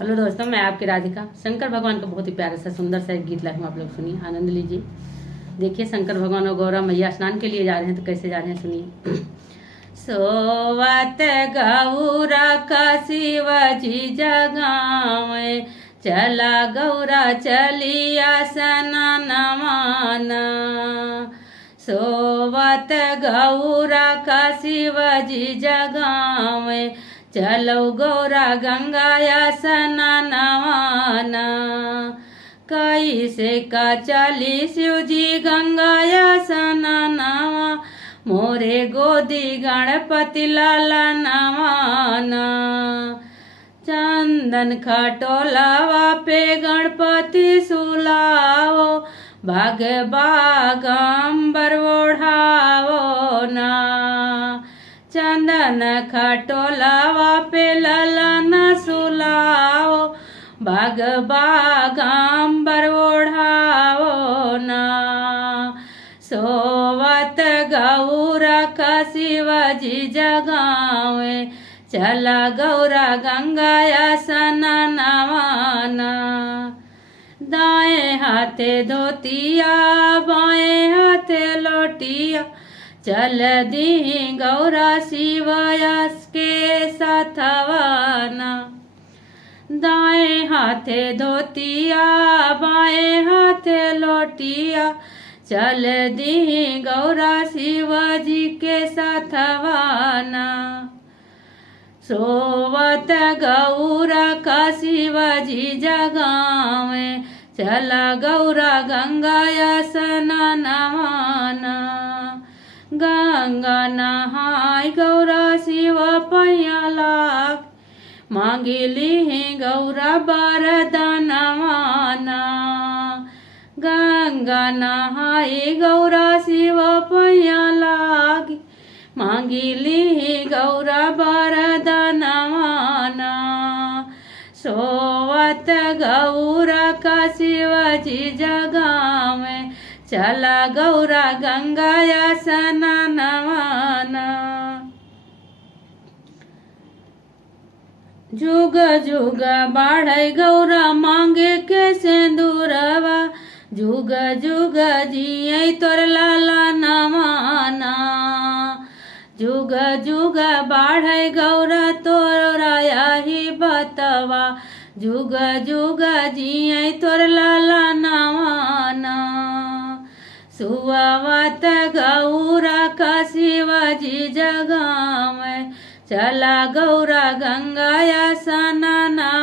Hello दोस्तों, मैं आपकी राधिका। शंकर भगवान का बहुत ही प्यारा सा सुंदर सा एक गीत लाइफ में आप लोग सुनिए, आनंद लीजिए। देखिए, शंकर भगवान और गौरा मैया स्नान के लिए जा रहे हैं, तो कैसे जा रहे हैं सुनिए। सोवत गौरा का शिवजी जगावे, चला गौरा चलिया सननवाना। सोवत गौरा का शिवजी जगावे, चलो गौरा गंगाया स्नानवाना। कैसे का चली शिवजी गंगाया स्नानवा, मोरे गोदी गणपति लाला नवाना। चंदन खटोलावा पे गणपति सुलाओ, बाग बागंबर ओढ़ाओ ना। चंदन खटोलावा पे ललन सुलाओ, बाग बागंबर ओढ़ाओ ना। सोवत गौरा का शिवजी जगावे, चला गौरा गंगाया स्नानवाना। दाएं हाथे धोतिया, बाएं हाथे लोटिया, चल दी गौरा शिवयस के साथवाना। दाएं हाथे धोतिया, बाएं हाथे लोटिया, चल दी गौरा शिवजी के साथवाना। सोवत गौरा का शिवजी जगावे, चला गौरा गंगाया स्नानवाना। गंगा नहाय गौरा शिव पैया लाग, मांगिली गौरा वरदानवाना। गंगा नहाय गौरा शिव पैया लाग, मांगिली गौरा वरदानवाना। सोवत गौरा का शिवजी जगावे, चला गौरा गंगाया स्नानवाना। जुग जुग बाढ़ गौरा मांगे के सिंदूरवा, जुग जुग जिये तोर लाला नवाना। जुग जुग बाढ़ गौरा तोरा ही बतवा, जुग जुग जिये तोर लाला नवाना। सुवत गौरा का शिवजी जगावे, चला गौरा गंगाया स्नानवाना।